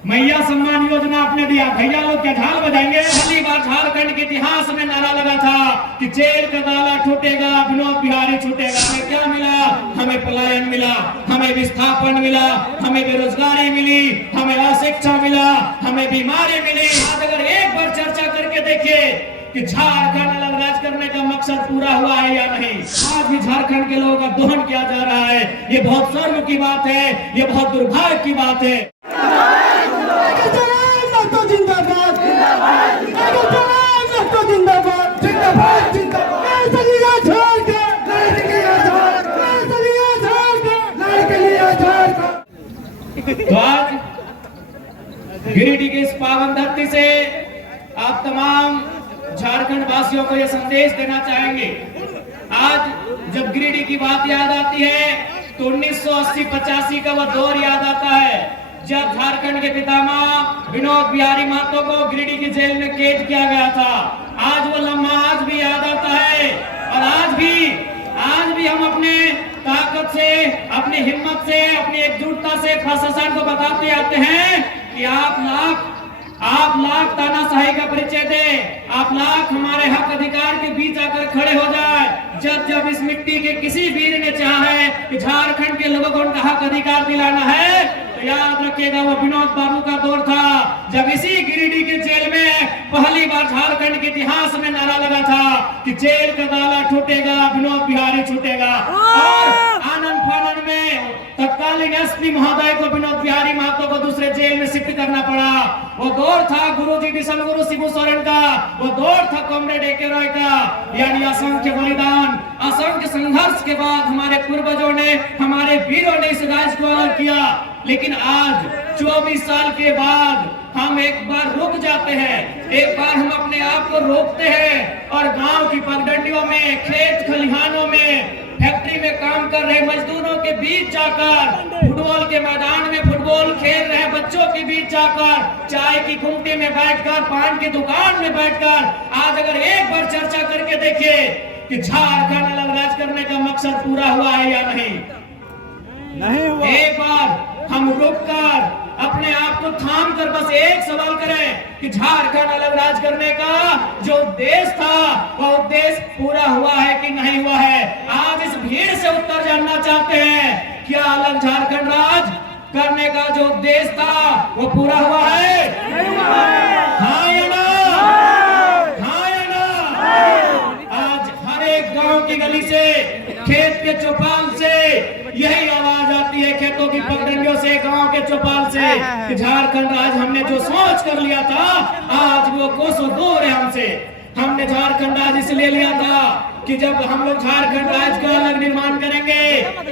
मैया सम्मान योजना आपने दिया, भैया लोग क्या झाल बजाएंगे? पहली बार झारखंड के इतिहास में नारा लगा था कि जेल का ताला टूटेगा, विनोद बिहारी छूटेगा। हमें क्या मिला? हमें पलायन मिला, हमें विस्थापन मिला, हमें बेरोजगारी मिली, हमें अशिक्षा मिला, हमें बीमारी मिली। आज अगर एक बार चर्चा करके देखिए कि झारखंड अलग राज करने का मकसद पूरा हुआ है या नहीं। आज भी झारखंड के लोगों का दोहन किया जा रहा है। ये बहुत शर्म की बात है, ये बहुत दुर्भाग्य की बात है। तो आज गिरिडीह की इस पावन धरती से आप तमाम झारखंड वासियों को यह संदेश देना चाहेंगे। आज जब गिरिडीह की बात याद आती है तो 1980-85 का वह दौर याद आता है जब झारखंड के पितामह विनोद बिहारी महतो को गिरिडीह की जेल में कैद किया गया था। आज वो लम्हा आज भी याद आता है और आज भी हम अपने ताकत से, अपनी हिम्मत से, अपनी एकजुटता से प्रशासन को बताते आते हैं कि आप लाख तानाशाही का परिचय दे, आप लाख हमारे हक अधिकार के बीच आकर खड़े हो जाए। जब इस मिट्टी के किसी वीर ने चाहा है कि झारखंड के लोगों को उनका हक अधिकार दिलाना है तो याद रखिएगा वो विनोद बाबू का दौर था जब इसी गिरिडीह के जेल में पहली बार झारखंड के इतिहास में नारा लगा था कि जेल का ताला टूटेगा, विनोद बिहारी छूटेगा। और आनंद फानन में तत्कालीन एसपी महोदय को विनोद बिहारी महतो को दूसरे जेल में शिफ्ट करना पड़ा। वो दौर था गुरुजी दिसम गुरु शिबू सोरेन का, वो दौर था कॉमरेड ए.के. रॉय का। यानी असंख्य बलिदान, असंख्य संघर्ष के बाद हमारे पूर्वजों ने, हमारे वीरों ने इस राज्य को अलग किया। लेकिन आज 24 साल के बाद हम एक बार रुक जाते हैं, एक बार हम अपने आप को रोकते हैं और गांव की पगडंडियों में, खेत खलिहानों में, फैक्ट्री में काम कर रहे मजदूरों के बीच जाकर, फुटबॉल के मैदान में फुटबॉल खेल रहे बच्चों के बीच जाकर, चाय की गुमटी में बैठकर, पान की दुकान में बैठकर आज अगर एक बार चर्चा करके देखिए कि झारखंड अलग राज करने का मकसद पूरा हुआ है या नहीं हुआ। एक बार हम रुककर अपने आप को थाम कर बस एक सवाल करें कि झारखंड अलग राज करने का जो उद्देश्य था वह उद्देश्य पूरा हुआ है कि नहीं हुआ है। आज इस भीड़ से उत्तर जानना चाहते हैं, क्या अलग झारखंड राज करने का जो उद्देश्य था वो पूरा हुआ है? हाँ या ना? हाँ या ना? आज हर एक गांव की गली से, खेत के चौपाल से यही आवाज आती है, खेतों की पगडंडियों से, गांव के चौपाल से कि झारखंड राज हमने जो सोच कर लिया था आज वो कोसों दूर है हमसे। हमने झारखंड राज इसलिए लिया था कि जब हम लोग झारखंड राज्य का अलग निर्माण करेंगे,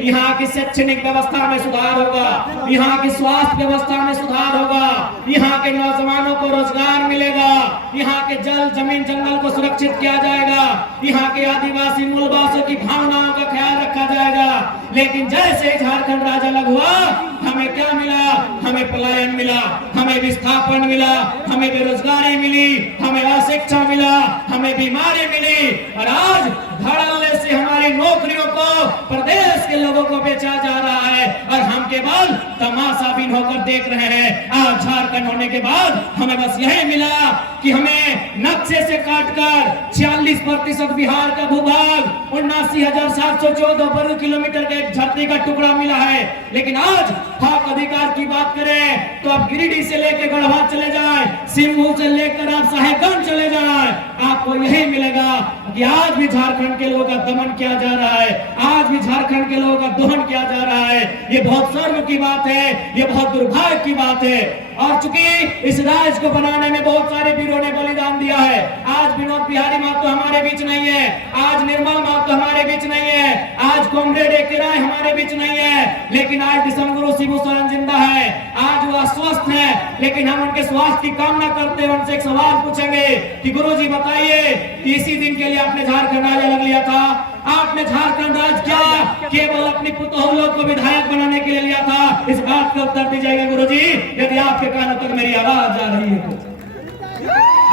यहाँ की शैक्षणिक व्यवस्था में सुधार होगा, यहाँ की स्वास्थ्य व्यवस्था में सुधार होगा, यहाँ के नौजवानों को रोजगार मिलेगा, यहाँ के जल जमीन जंगल को सुरक्षित किया जाएगा, यहाँ के आदिवासी मूलवासियों की भावनाओं का ख्याल रखा जाएगा। लेकिन जैसे झारखंड राज्य अलग हुआ हमें क्या मिला? हमें पलायन मिला, हमें विस्थापन मिला, हमें बेरोजगारी मिली, हमें अशिक्षा मिला, हमें बीमारी मिली और आज धड़ल्ले से हमारी नौकरियों को प्रदेश के लोगों को बेचा जा रहा है और हम केवल तमाशाबीन होकर देख रहे हैं। आज झारखंड होने के बाद हमें बस यही मिला कि हमें नक्शे से काटकर 46% बिहार का भूभाग, 79,714 वर्ग किलोमीटर के एक धरती का टुकड़ा मिला है। लेकिन आज हक अधिकार की बात करें तो आप गिरिडीह से लेकर गढ़वा चले जाए, सिंहभूम से लेकर आप साहेबगंज चले जाए, आपको यही मिलेगा कि आज भी झारखंड के लोगों का दमन किया जा रहा है, आज भी झारखंड के लोगों का दोहन किया जा रहा है। ये बहुत शर्म की बात है, ये बहुत दुर्भाग्य की बात है। और चूंकि इस राज्य को बनाने में बहुत सारे वीरों ने बलिदान दिया है, आज विनोद बिहारी महतो हमारे बीच नहीं है, आज निर्मल महतो हमारे बीच नहीं है, आज कॉमरेड ए.के. रॉय हमारे बीच नहीं है, लेकिन आज दिसम गुरु शिबू सोरेन जिंदा है। आज वो अस्वस्थ है, लेकिन हम उनके स्वास्थ्य की कामना करते हैं। उनसे एक सवाल पूछेंगे कि गुरुजी बताइए कि इसी दिन के लिए आपने झारखंड राज्य अलग लिया था, आपने झारखंड राज्य क्या केवल अपनी पुतौलों को विधायक बनाने के लिए लिया था? इस बात का उत्तर दीजिएगा गुरुजी, यदि आपके कानों तक मेरी आवाज आ रही है तो।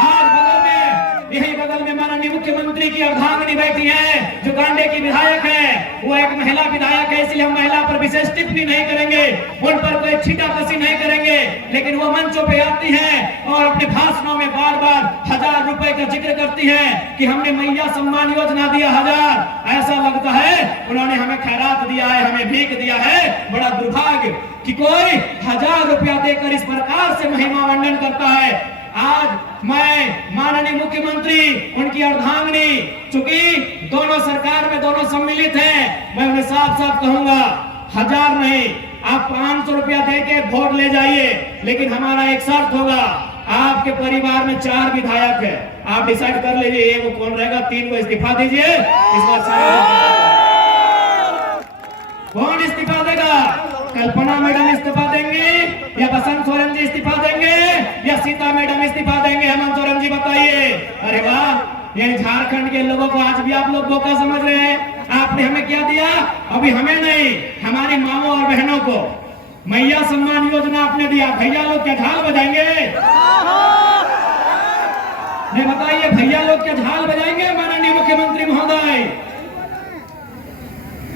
आज बगल में, यही बगल में माननीय मुख्यमंत्री की अर्धांगिनी बैठी है जो गांडे की विधायक है। वो एक महिला विधायक है, इसलिए हम महिला पर विशेष टिप्पणी नहीं करेंगे, उन पर कोई छीटाकशी नहीं करेंगे। लेकिन वो मंचों पे आती हैं और अपने भाषणों में बार बार 1000 रुपए का जिक्र करती हैं कि हमने मैया सम्मान योजना दिया 1000। ऐसा लगता है उन्होंने हमें खैरात दिया है, हमें भीख दिया है। बड़ा दुर्भाग्य कि कोई 1000 रुपया देकर इस प्रकार से महिमा मंडन करता है। आज मैं माननीय मुख्यमंत्री, उनकी अर्धांगिनी, चूंकि दोनों सरकार में दोनों सम्मिलित हैं, मैं उन्हें साफ साफ कहूंगा 1000 नहीं, आप 500 रुपया देके वोट ले जाइए, लेकिन हमारा एक शर्त होगा, आपके परिवार में 4 विधायक है, आप डिसाइड कर लीजिए ये वो कौन रहेगा, 3 को इस्तीफा दीजिए। इस बार कौन इस्तीफा देगा? कल्पना मैडम इस्तीफा देंगे या बसंत सोरेन जी इस्तीफा देंगे या सीता मैडम इस्तीफा देंगे? हेमंत सोरेन जी बताइए। अरे वाह, ये झारखंड के लोगों को आज भी आप लोग बोका समझ रहे हैं। आपने हमें क्या दिया? अभी हमें नहीं, हमारी माओ और बहनों को मैया सम्मान योजना आपने दिया। भैया लोग क्या झाल बजाएंगे? नहीं बताइए, भैया लोग क्या झाल बजाएंगे माननीय मुख्यमंत्री महोदय?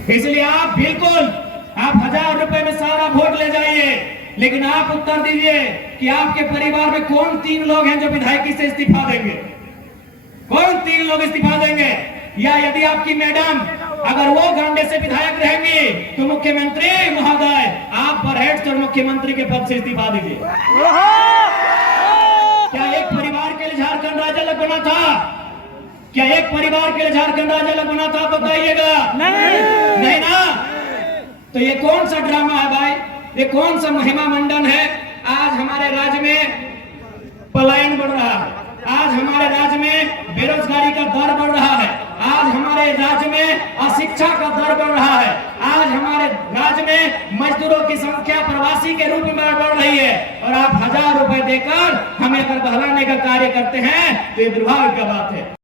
इसलिए आप बिल्कुल 1000 रुपए में सारा वोट ले जाइए, लेकिन आप उत्तर दीजिए कि आपके परिवार में कौन 3 लोग हैं जो विधायकी से इस्तीफा देंगे? कौन 3 लोग इस्तीफा देंगे? या यदि आपकी मैडम अगर वो गांडे से विधायक रहेंगी तो मुख्यमंत्री महोदय आप बरहेट और मुख्यमंत्री के पद से इस्तीफा दीजिए। क्या एक परिवार के लिए झारखंड राज्य अलग बना था? क्या एक परिवार के लिए झारखंड राज्य अलग बना था? बताइएगा। नहीं ना। तो ये कौन सा ड्रामा है भाई? ये कौन सा महिमा मंडन है? आज हमारे राज्य में पलायन बढ़ रहा है, आज हमारे राज्य में बेरोजगारी का दर बढ़ रहा है, आज हमारे राज्य में अशिक्षा का दर बढ़ रहा है, आज हमारे राज्य में मजदूरों की संख्या प्रवासी के रूप में बढ़ रही है, और आप 1000 रुपए देकर हमें अगर बहलाने का कार्य करते हैं तो ये दुर्भाग्य की बात है।